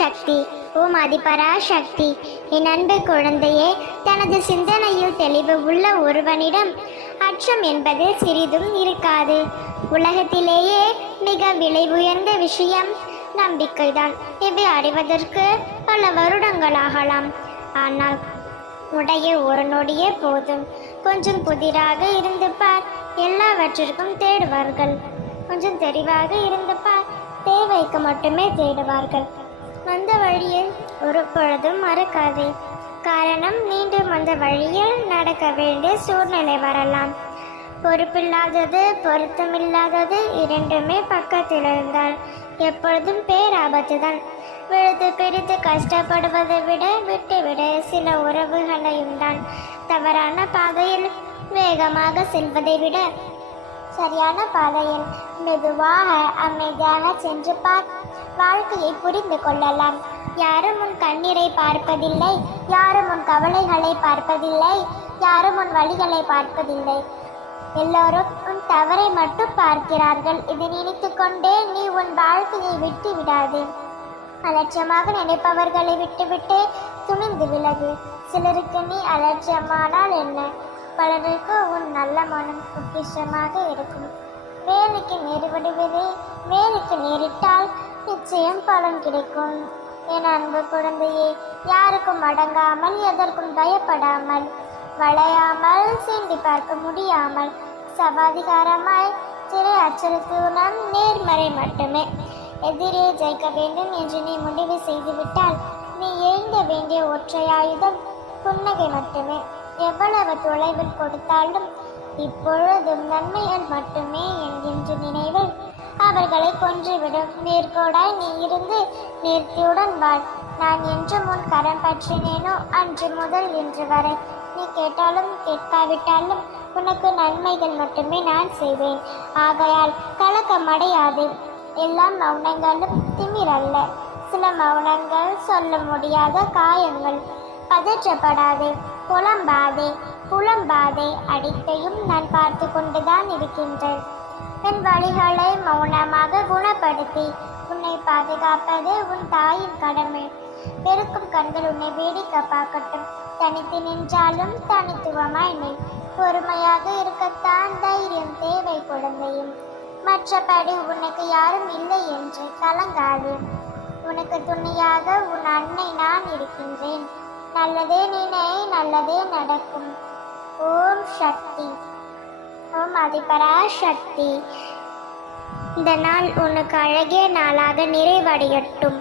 சக்தி. ஓம் ஆதிபராசக்தி. என் அன்பு குழந்தையே, தனது சிந்தனையில் தெளிவு உள்ள ஒருவனிடம் அச்சம் என்பது சிறிதும் இருக்காது. உலகத்திலேயே மிக விலை உயர்ந்த விஷயம் நம்பிக்கைதான். இவை அறிவதற்கு பல வருடங்களாகலாம். ஆனால் உடைய ஒரு நொடியே போதும். கொஞ்சம் புதிராக இருந்து பார், எல்லாவற்றிற்கும் தேடுவார்கள். கொஞ்சம் தெளிவாக இருந்து பார், தேவைக்கு மட்டுமே தேடுவார்கள். அந்த வழியை ஒரு பொழுதும் மறக்காதே. காரணம், மீண்டும் அந்த வழியில் நடக்க வேண்டிய சூழ்நிலை வரலாம். பொறுப்பில்லாதது பொருத்தமில்லாதது இரண்டுமே பக்கத்தில் இருந்தால் எப்பொழுதும் பேராபத்து தான். விழுத்து பிடித்து கஷ்டப்படுவதை விட விட்டுவிட சில உறவுகளையும் தான். தவறான பாதையில் வேகமாக செல்வதை விட சரியான பாதையில் மெதுவாக அமைதியாக சென்று பார். வாழ்க்கையை புரிந்து கொள்ளலாம். யாரும் உன் கண்ணீரை பார்ப்பதில்லை, யாரும் உன் கவலைகளை பார்ப்பதில்லை, யாரும் உன் வழிகளை பார்ப்பதில்லை. எல்லோரும் உன் தவறை மட்டும் பார்க்கிறார்கள். இதை நினைத்து கொண்டே நீ உன் வாழ்க்கையை விட்டு விடாது. அலட்சியமாக நினைப்பவர்களை விட்டுவிட்டு துணிந்து விலகு. சிலருக்கு நீ அலட்சியமானால் என்ன, பலருக்கு உன் நல்ல மனம் பொக்கிஷமாக இருக்கும். வேலைக்கு நேரிடுவதே வேலைக்கு நேரிட்டால் நிச்சயம் பலன் கிடைக்கும். என் அன்பு குழந்தையே, யாருக்கும் அடங்காமல் எதற்கும் பயப்படாமல் வளையாமல் சீண்டி பார்க்க முடியாமல் சவாதிகாரமாய் சிறை அச்சுறுத்துவனம் நேர்மறை மட்டுமே. எதிரே ஜெயிக்க வேண்டும் என்று நீ முடிவு செய்துவிட்டால் நீ எழுந்த வேண்டிய ஒற்றை ஆயுதம் புன்னகை மட்டுமே. எவ்வளவு தொலைவில் கொடுத்தாலும் இப்பொழுதும் நன்மைகள் மட்டுமே என்கின்ற நினைவில் அவர்களை கொன்றுவிடும். நேர்கோடாய் நீ இருந்து நேர்த்தியுடன் வாழ். நான் என்று முன் கரம் பற்றினேனோ அன்று முதல் இன்று வரை நீ கேட்டாலும் கேட்காவிட்டாலும் உனக்கு நன்மைகள் மட்டுமே நான் செய்வேன். ஆகையால் கலக்கமடையாதே. எல்லா மௌனங்களும் திமிரல்ல. சில மௌனங்கள் சொல்ல முடியாத காயங்கள். பதற்றப்படாதே, புலம்பாதே. அடித்தையும் நான் பார்த்து கொண்டுதான் இருக்கின்றேன். என் வழிகளை மௌனமாக குணப்படுத்தி உன்னை பாதுகாப்பது உன் தாயின் கடமை. பெருக்கும் கண்கள் உன்னை வேடிக்கை பார்க்கட்டும். தனித்து நின்றாலும் தனித்துவமாய் நீ. பொறுமையாக இருக்கத்தான் தைரியம் தேவை குழந்தையும். மற்றபடி உனக்கு யாரும் இல்லை என்று கலங்காது. உனக்கு துணையாக உன் அன்னை நான் இருக்கின்றேன். நல்லதே நினை, நல்லதே நடக்கும். ஓம் சக்தி. ஓம் ஆதிபராசக்தி. இந்த நாள் உனக்கு அழகிய நாளாக நிறைவடையட்டும்.